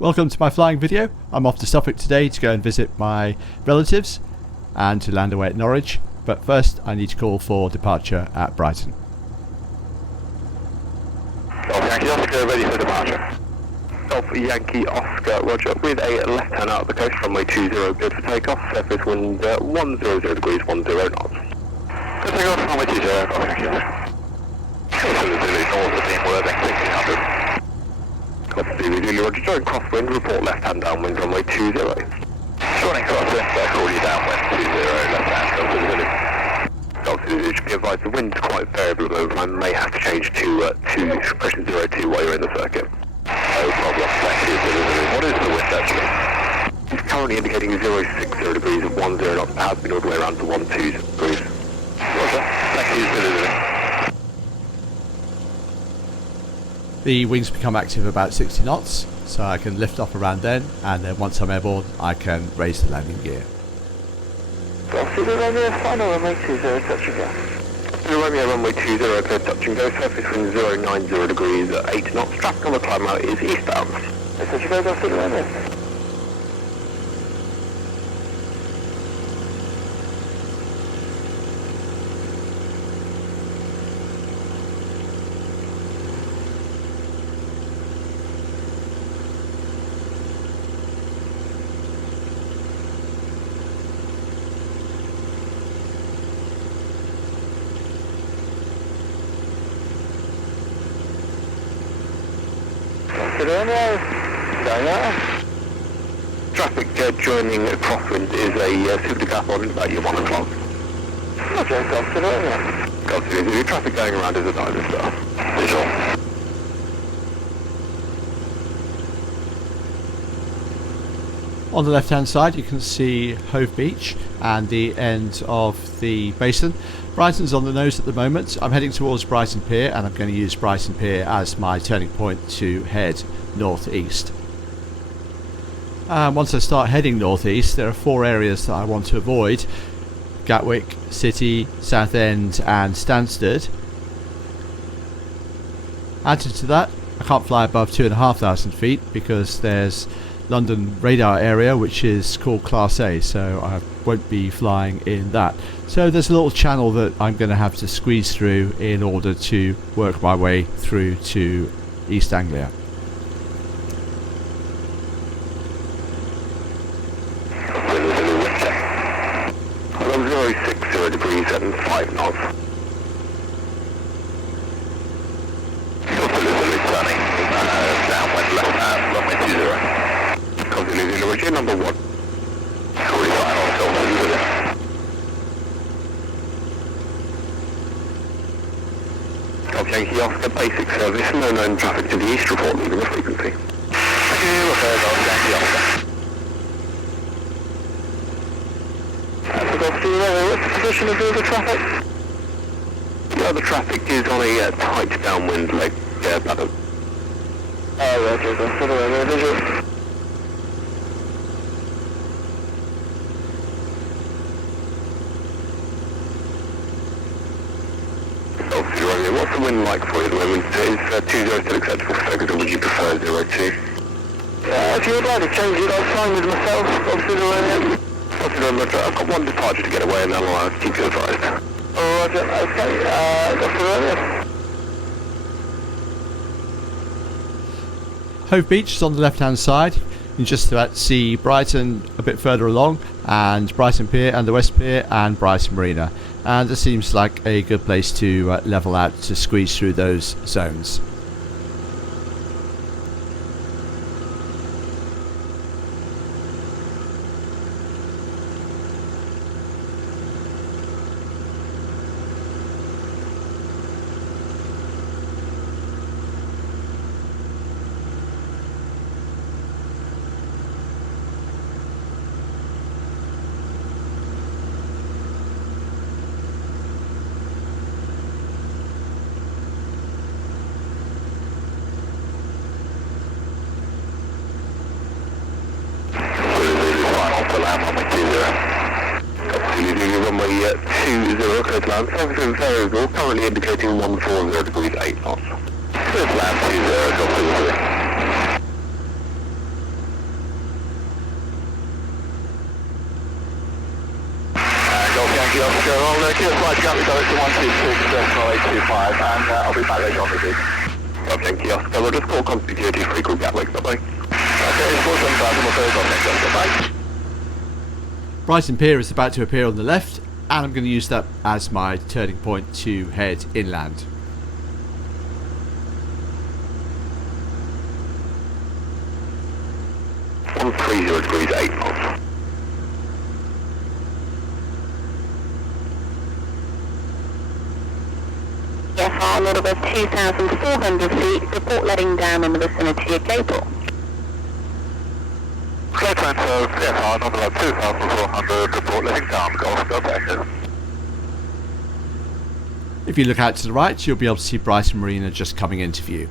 Welcome to my flying video. I'm off to Suffolk today to go and visit my relatives and to land away at Norwich, but first I need to call for departure at Brighton. Yankee Oscar, ready for departure. Golf Yankee Oscar, roger, with a left hand out of the coast, runway 20, good for takeoff, surface wind 100 degrees, 10 knots. Good takeoff, runway 20, Golf Yankee Oscar. North of team wording 1600. Golf Zulu, roger, join crosswind, report left hand downwind, runway 20. Joining crosswind, call you downwind 20, left hand, Golf Zulu, should be advised the wind's quite variable at the moment, I may have to change to expression 02 while you're in the circuit. No problem, thank you. What is the wind actually? It's currently indicating 060 degrees at 10 knots, it has been all the way around to 12 degrees. Roger, thank you. The wings become active about 60 knots, so I can lift off around then, and then once I'm airborne I can raise the landing gear. Romeo final runway 20, touch and go. Romeo runway 20, clear touch and go, surface wind 090 degrees at 8 knots, traffic on the climb out is eastbound. Touch and go, Golf Zulu Romeo. Traffic joining crosswind is a super gap on about your 1 o'clock. Okay, Golf Zulu. Golf Zulu, your traffic going around is a diving star. Visual. On the left hand side you can see Hove Beach and the end of the basin. Brighton's on the nose at the moment. I'm heading towards Brighton Pier and I'm going to use Brighton Pier as my turning point to head northeast. Once I start heading northeast there are 4 areas that I want to avoid: Gatwick, City, Southend and Stansted. Added to that, I can't fly above 2,500 feet because there's London radar area which is called Class A, so I won't be flying in that. So there's a little channel that I'm going to have to squeeze through in order to work my way through to East Anglia. Hello, 060 degrees and 5 knots. Downwind left hand, runway 20. Zulu, Roger, number 1. 45 on Zulu. Golf Yankee Oscar, basic service, no known traffic to the east, report leaving the frequency. Thank you, Golf Yankee Oscar. Golf Zulu, what's the position of the other traffic? The other traffic is on a tight downwind leg pattern. Roger, Golf Zulu, visual. What's the wind like for you at the moment? Is 20 still acceptable for focus, or would you prefer 02? If you would like to change it, I'll sign with myself. I've got 1 departure to get away and then I'll keep you advised. Roger, okay, Dr. Hove Beach is on the left hand side. You can just about see Brighton a bit further along, and Brighton Pier and the West Pier and Brighton Marina, and it seems like a good place to level out to squeeze through those zones. Runway 20, clear to land, surface variable, currently indicating 140 degrees 8 knots. Clear to land 20, Golf Zulu. Yankee Oscar. I'll keep a flight to Gatwick direction 126.825 and I'll be back later on with you. Golf Yankee Oscar, we'll just call continuity free call Gatwick, bye-bye. Okay, 475, we'll go Golf Yankee Oscar, bye. Brighton Pier is about to appear on the left, and I'm going to use that as my turning point to head inland. One 30 degrees, 8 knots. FR not above 2,400 feet, report letting down in the vicinity of Gable. Clear transfer, FR not above 2,400, report letting down, Golf, go back. If you look out to the right, you'll be able to see Brighton Marina just coming into view.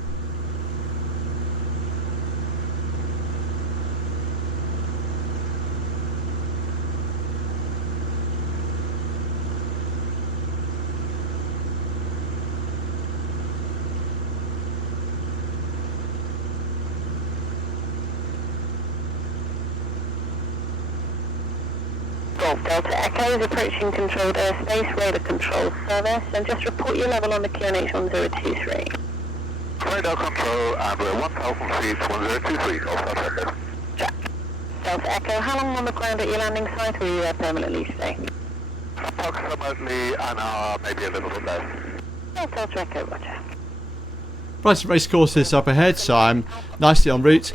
Golf Delta Echo is approaching controlled airspace, radar control service, and just report your level on the QNH 1023. Radar control, and we're 1,000 feet, 1023, Golf Delta Echo. Jack. Delta Echo, how long on the ground at your landing site, or are you there permanently staying? Approximately an hour, maybe a little bit less. Delta Echo, roger. Brighton Racecourse is up ahead, so I'm nicely en route,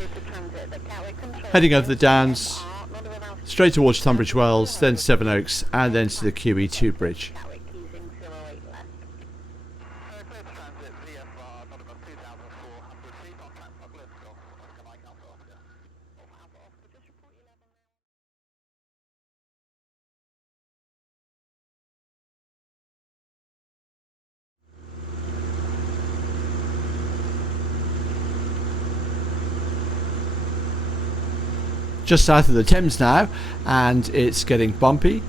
heading over the downs, straight towards Tunbridge Wells, then Sevenoaks, and then to the QE2 bridge. Just south of the Thames now, and it's getting bumpy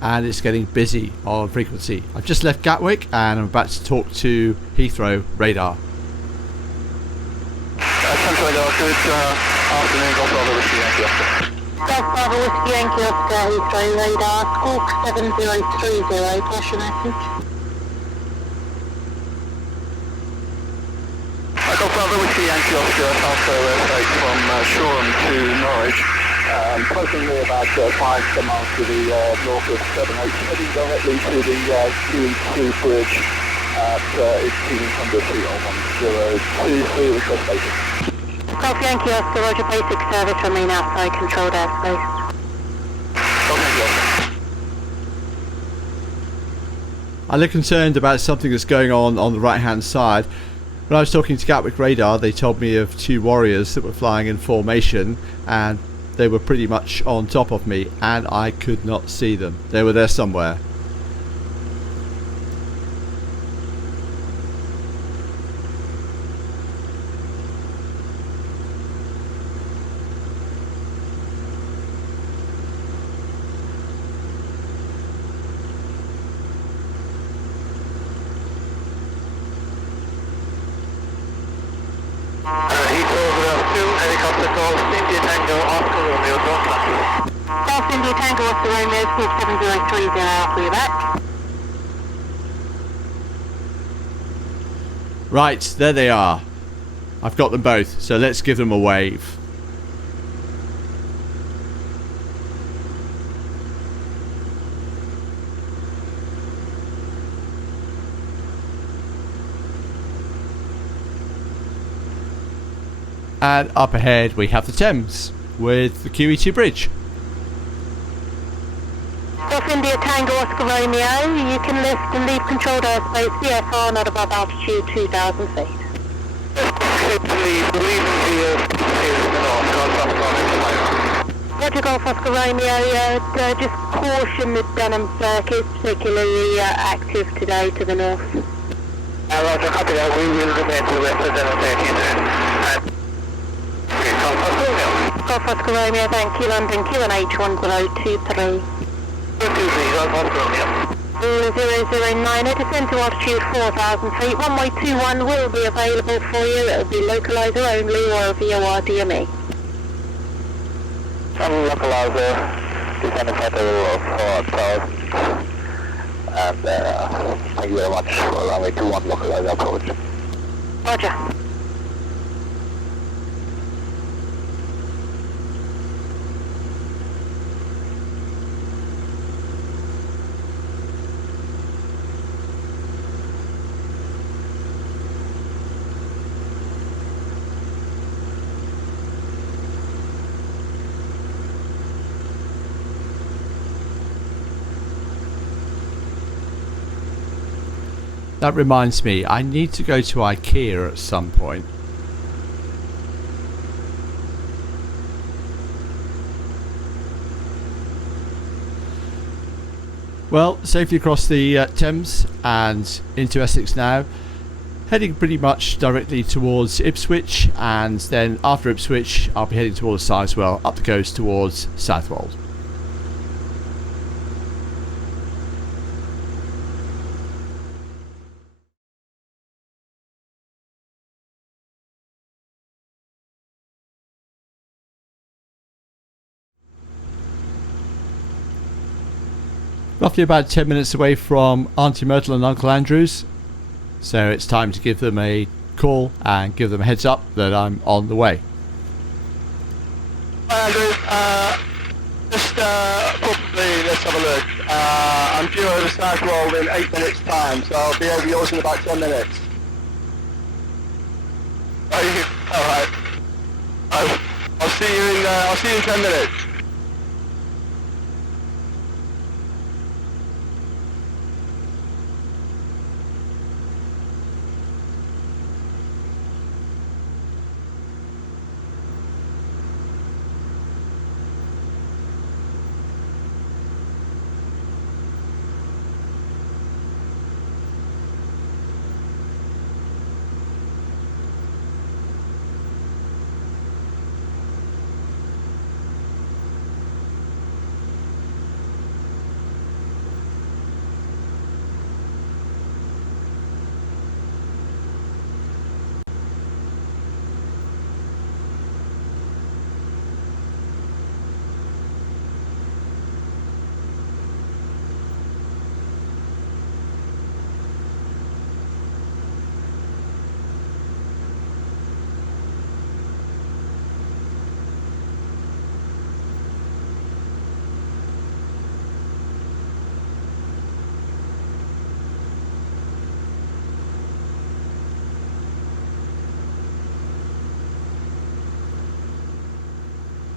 and it's getting busy on frequency. I've just left Gatwick and I'm about to talk to Heathrow radar. Central radar, good afternoon, Golf Bravo Whiskey Yankee Oscar. Golf Bravo Whiskey Yankee Oscar, Heathrow radar, Squawk 7030, pass your message. Golf Bravo Whiskey Yankee Oscar, Falco F8 from Shoreham to Norwich. Approximately about 5 miles to the north of 7-8, heading directly to the G-BWYO bridge at 1,800 feet on 1023 request basic. Golf Yankee Oscar, roger, basic service, remain outside controlled airspace. Golf Yankee Oscar. I look concerned about something that's going on the right hand side. When I was talking to Gatwick radar, they told me of two warriors that were flying in formation, and they were pretty much on top of me and I could not see them. They were there somewhere. Helicopter calls India Tango Oscar Romeo, don't touch. Golf India Tango Oscar Romeo, Squawk 7030, I'll call you back. Right, there they are. I've got them both, so let's give them a wave. And up ahead we have the Thames with the QE2 bridge. Golf India Tango Oscar Romeo, you can lift and leave controlled airspace, VFR not above altitude 2,000 feet. Roger Golf Oscar Romeo, just caution the Denham circuit, particularly active today to the north. Roger, copy that, we will remain to the west of Denham circuit. Golf Oscar Romeo, thank you, London QNH 1023. 009, descend to altitude 4,000 feet, runway 21 will be available for you, it will be localizer only or VOR DME. Some localizer, descending at the 4,000. and thank you very much for allowing me to localize our approach. Roger. That reminds me, I need to go to IKEA at some point. Well, safely across the Thames and into Essex now. Heading pretty much directly towards Ipswich, and then after Ipswich I'll be heading towards Sizewell, up the coast towards Southwold. Roughly about 10 minutes away from Auntie Myrtle and Uncle Andrew's, so it's time to give them a call and give them a heads up that I'm on the way. Hi Andrew, just probably, let's have a look. I'm due over Southwold in 8 minutes time, so I'll be over yours in about 10 minutes. Alright. I'll see you in 10 minutes.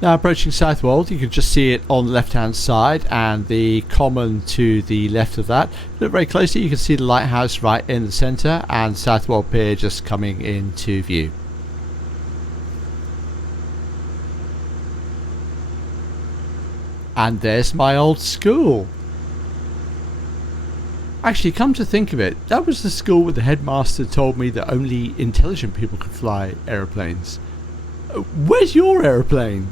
Now approaching Southwold, you can just see it on the left hand side and the common to the left of that. Look very closely, you can see the lighthouse right in the centre and Southwold Pier just coming into view. And there's my old school. Actually, come to think of it, that was the school where the headmaster told me that only intelligent people could fly aeroplanes. Where's your aeroplane?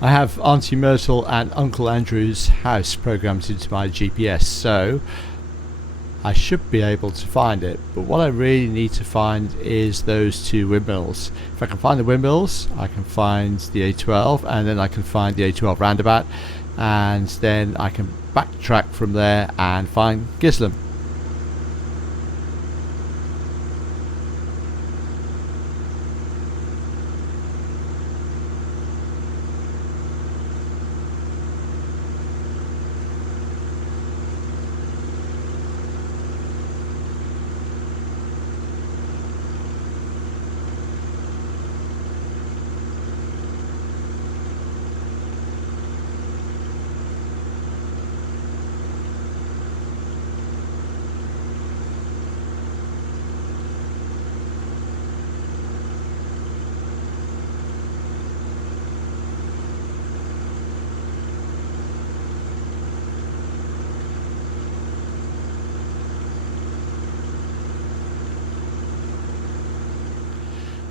I have Auntie Myrtle and Uncle Andrew's house programmed into my GPS, so I should be able to find it. But what I really need to find is those two windmills. If I can find the windmills, I can find the A12, and then I can find the A12 roundabout, and then I can backtrack from there and find Gislam.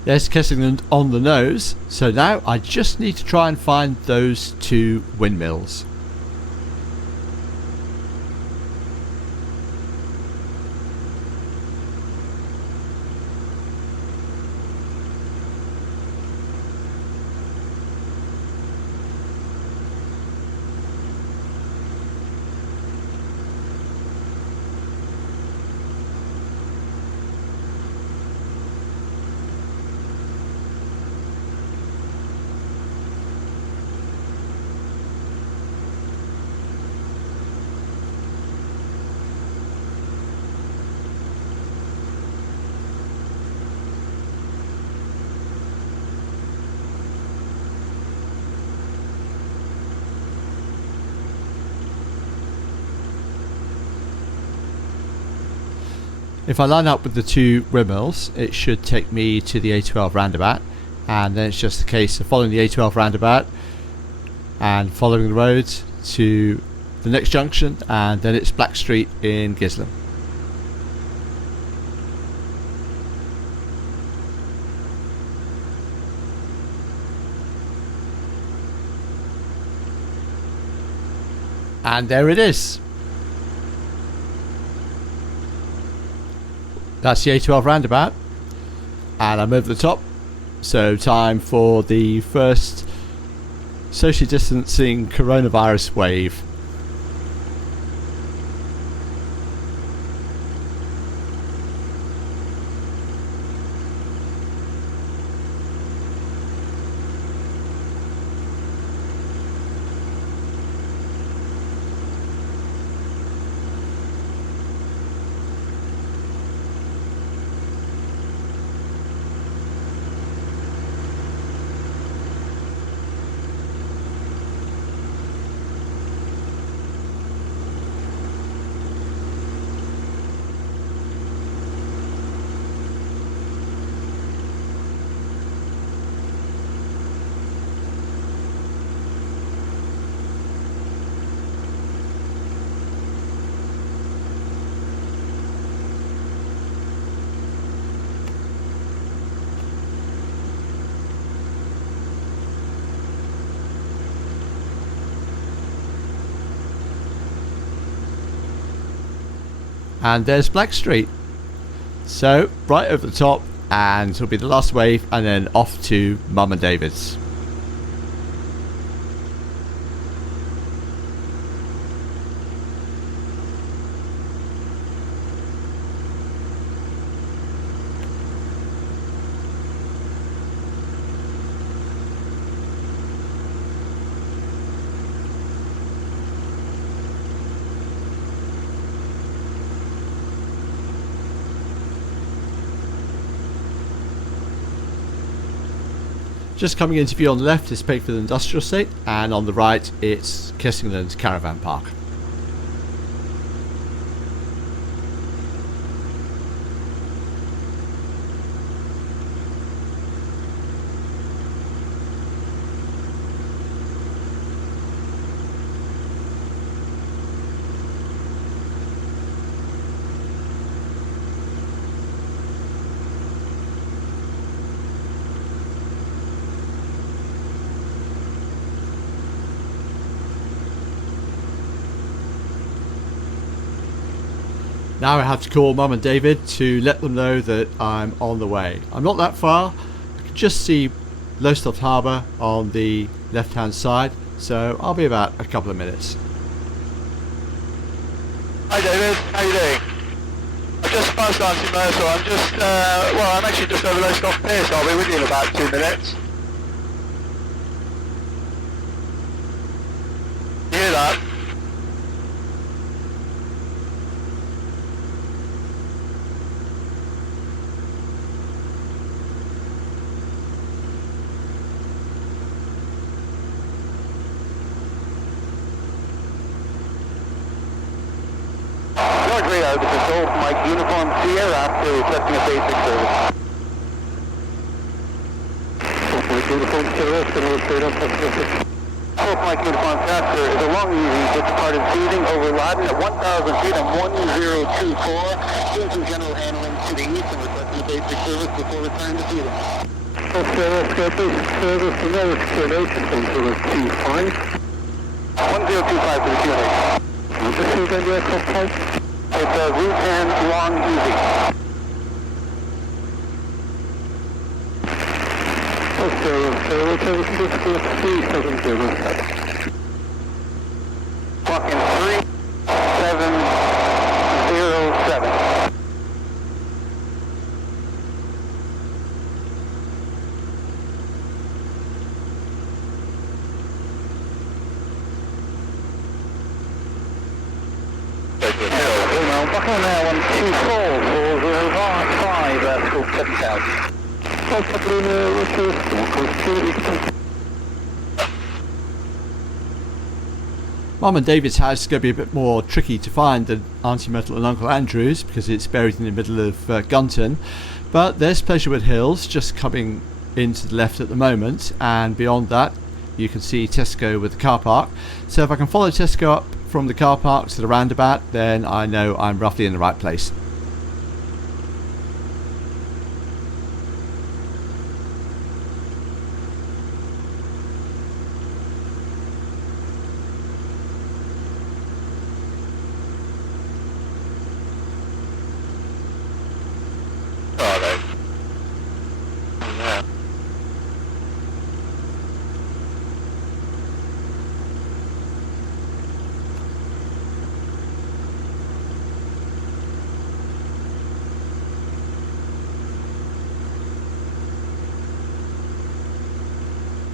There's Kessingland on the nose, so now I just need to try and find those two windmills. If I line up with the two windmills, it should take me to the A12 roundabout, and then it's just a case of following the A12 roundabout and following the road to the next junction, and then it's Black Street in Gislin. And there it is. That's the A12 roundabout, and I'm over the top, so time for the first social distancing coronavirus wave. And there's Black Street. So right over the top, and it'll be the last wave, and then off to Mum and David's. Just coming into view on the left is Pakefield Industrial Estate, and on the right it's Kessingland Caravan Park. Now I have to call Mum and David to let them know that I'm on the way. I'm not that far. I can just see Lowestoft Harbour on the left hand side, so I'll be about a couple of minutes. Hi David, how you doing? I've just passed on Mercer. I'm just, I'm actually just over Lowestoft Pier, so I'll be with you in about 2 minutes. You hear that? The control from Mike Uniform Sierra after accepting a basic service. Mike Uniform Sierra, Mike Uniform Pastor is a long easy, gets departed seating over Laden at 1,000 feet on 1024, doing some general handling to the east and requesting a basic service before returning to seating. Oscar, basic service, the Norwich TMA, just 1025. 1025 for the TMA. Just see again the aircraft type? It's a Wuhan Long Easy. Oscar, return to this course 3707. Clocking 3707. Buckle now 1244055, school 7000. Mum and David's house is going to be a bit more tricky to find than Auntie Myrtle and Uncle Andrew's because it's buried in the middle of Gunton, but there's Pleasurewood Hills just coming into the left at the moment, and beyond that you can see Tesco with the car park. So if I can follow Tesco up from the car park to the roundabout, then I know I'm roughly in the right place.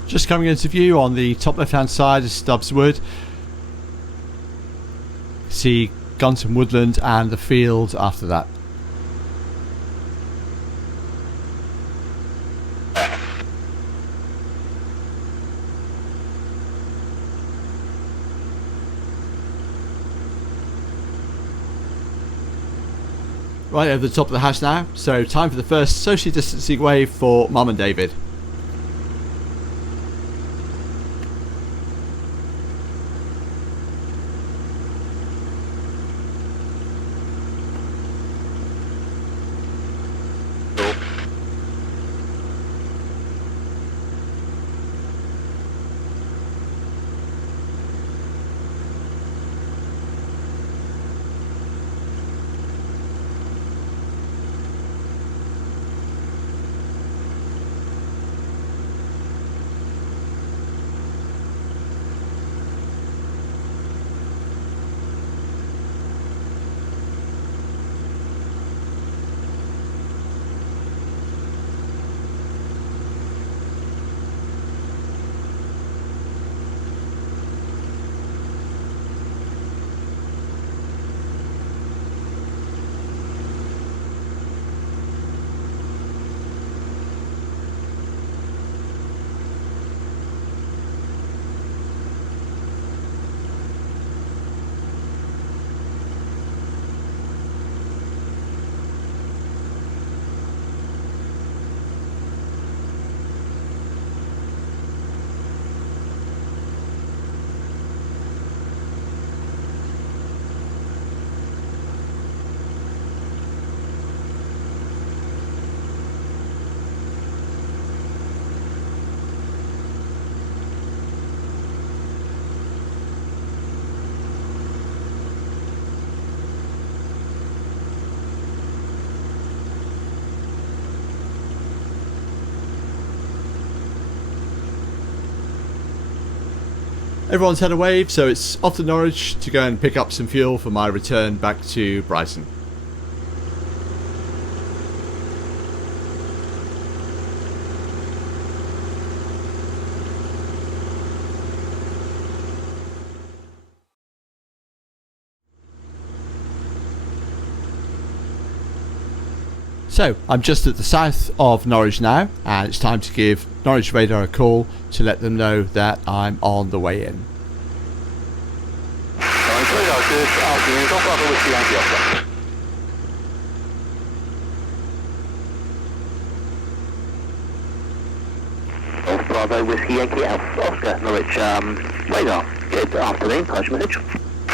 Just coming into view on the top left hand side is Stubbs Wood. See Gunton Woodland and the field after that. Right over the top of the house now, so time for the first socially distancing wave for Mum and David. Everyone's had a wave, so it's off to Norwich to go and pick up some fuel for my return back to Brighton. So I'm just at the south of Norwich now, and it's time to give Norwich Radar a call to let them know that I'm on the way in. Norwich Radar, good afternoon. Golf Bravo Whiskey Yankee Oscar. Golf Bravo Whiskey Yankee Oscar, Norwich Radar. Good afternoon, Pleasure message.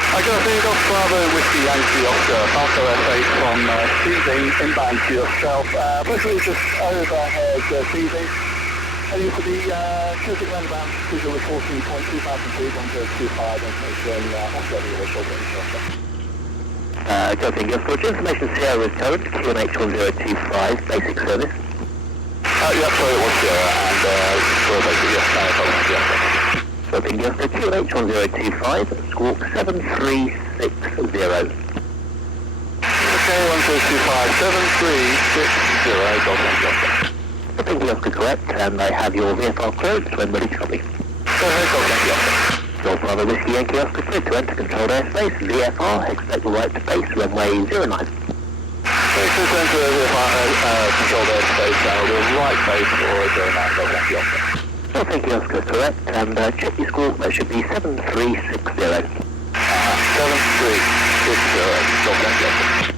I got a thing off Bravo Whiskey Yankee Oscar, Falco F8 from Teasing, inbound to yourself. Basically just overhead Teasing. Heading for the Celtic roundabout, visual with 14.2 thousand feet, 1025, information Oscar, the initial range Oscar. Go Finger, for information Sierra is current, QNH 1025, basic service. Yep, so it was Sierra, and for basic, yes, no problem, yes. Go Finger, for QNH 1025, squawk 7360. Okay, 1225, 7360, Golf Yankee Oscar. I think you're correct, and I have your VFR closed when ready to copy. Go ahead, Golf Yankee Oscar. Golf Bravo Whiskey Yankee Oscar cleared to enter controlled airspace, VFR, expect the right to base, runway 09. Okay, so enter controlled airspace, we'll right base for 09, Golf Yankee Oscar. Well, thank you, Oscar, correct, and check your squawk, that should be 7360. 7360, Golf Yankee Oscar.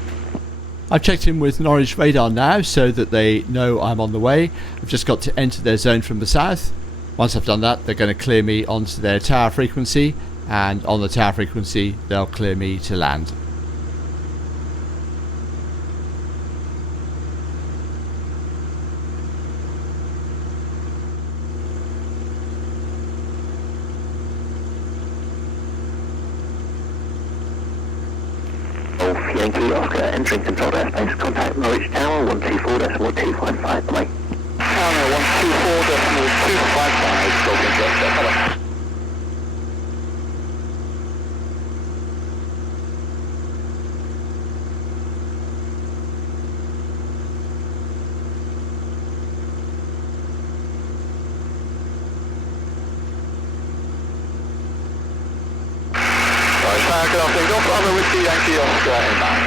I've checked in with Norwich radar now so that they know I'm on the way. I've just got to enter their zone from the south. Once I've done that, they're going to clear me onto their tower frequency, and on the tower frequency they'll clear me to land. Golf Yankee Oscar entering controlled airspace, contact Norwich Tower 124.255, bye. Tower 124.255, Golf Yankee Oscar, hello. Good afternoon, Golf Bravo Whiskey Yankee Oscar inbound.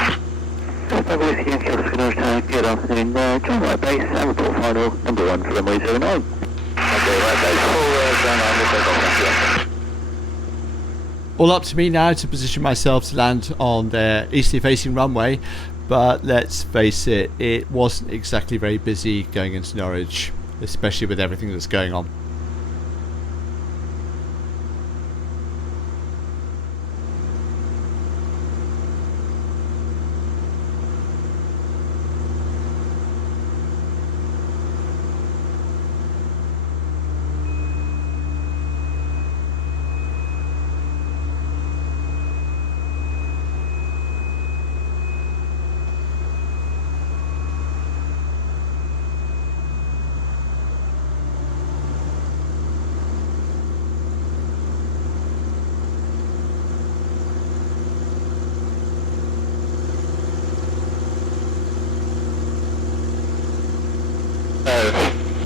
Golf Bravo Whiskey Yankee Oscar Norwich, good afternoon, join right base, and report final, number 1 for runway 09. Okay, right base for 09, we'll take Golf Yankee Oscar. All up to me now to position myself to land on their easterly facing runway, but let's face it, it wasn't exactly very busy going into Norwich, especially with everything that's going on.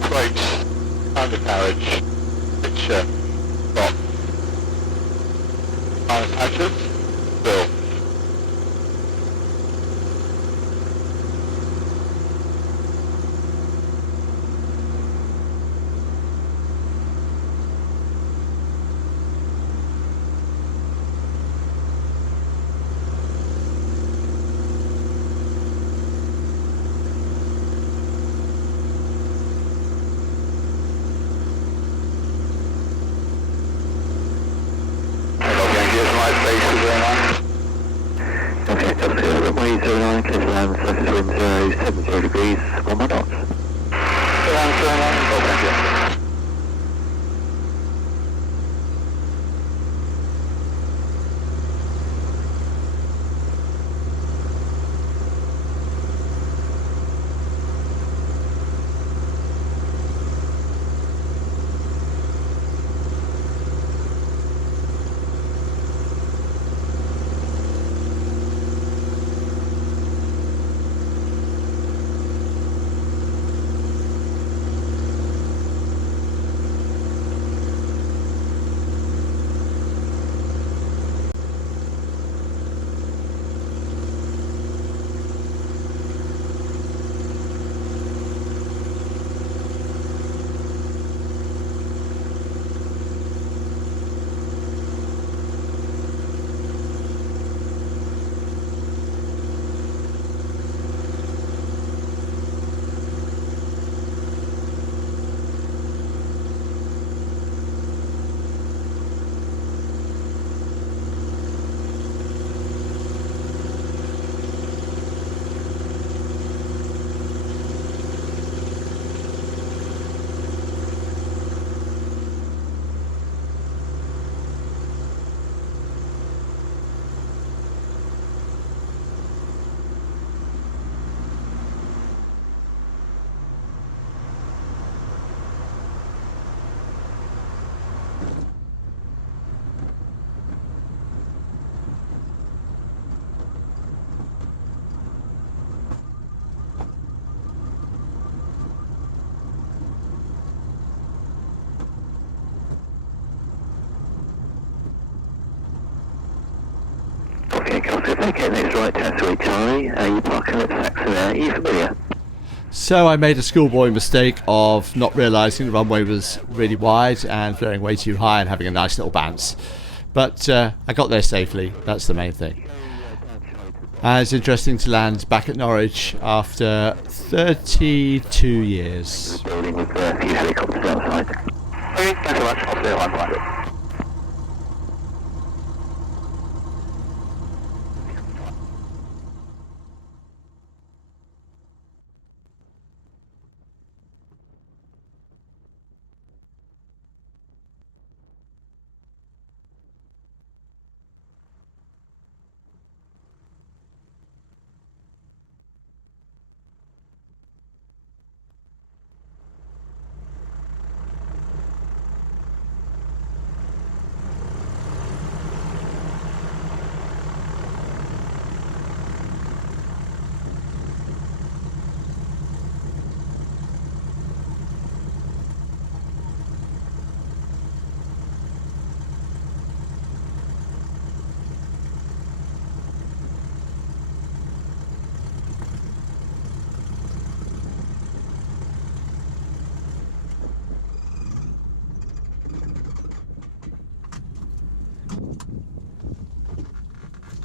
Great undercarriage, which got minus hatches, Bill. Runway 09, clear to land, surface wind 070 degrees, 1 more knots. Around 09, Golf Yankee Oscar. Yankee Oscar, vacate next right, taxiway Charlie. You parking at Saxon Air, are you familiar? So I made a schoolboy mistake of not realising the runway was really wide and flaring way too high and having a nice little bounce. But I got there safely, that's the main thing. And it's interesting to land back at Norwich after 32 years. Building with a few helicopters outside. Okay, thanks so much, I'll stay on behind it.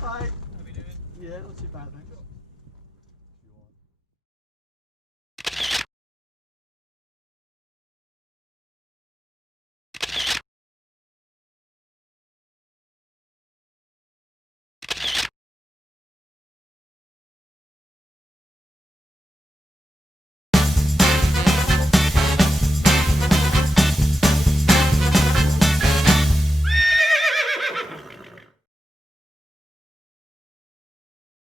Hi. How are we doing? Yeah, not too bad, mate.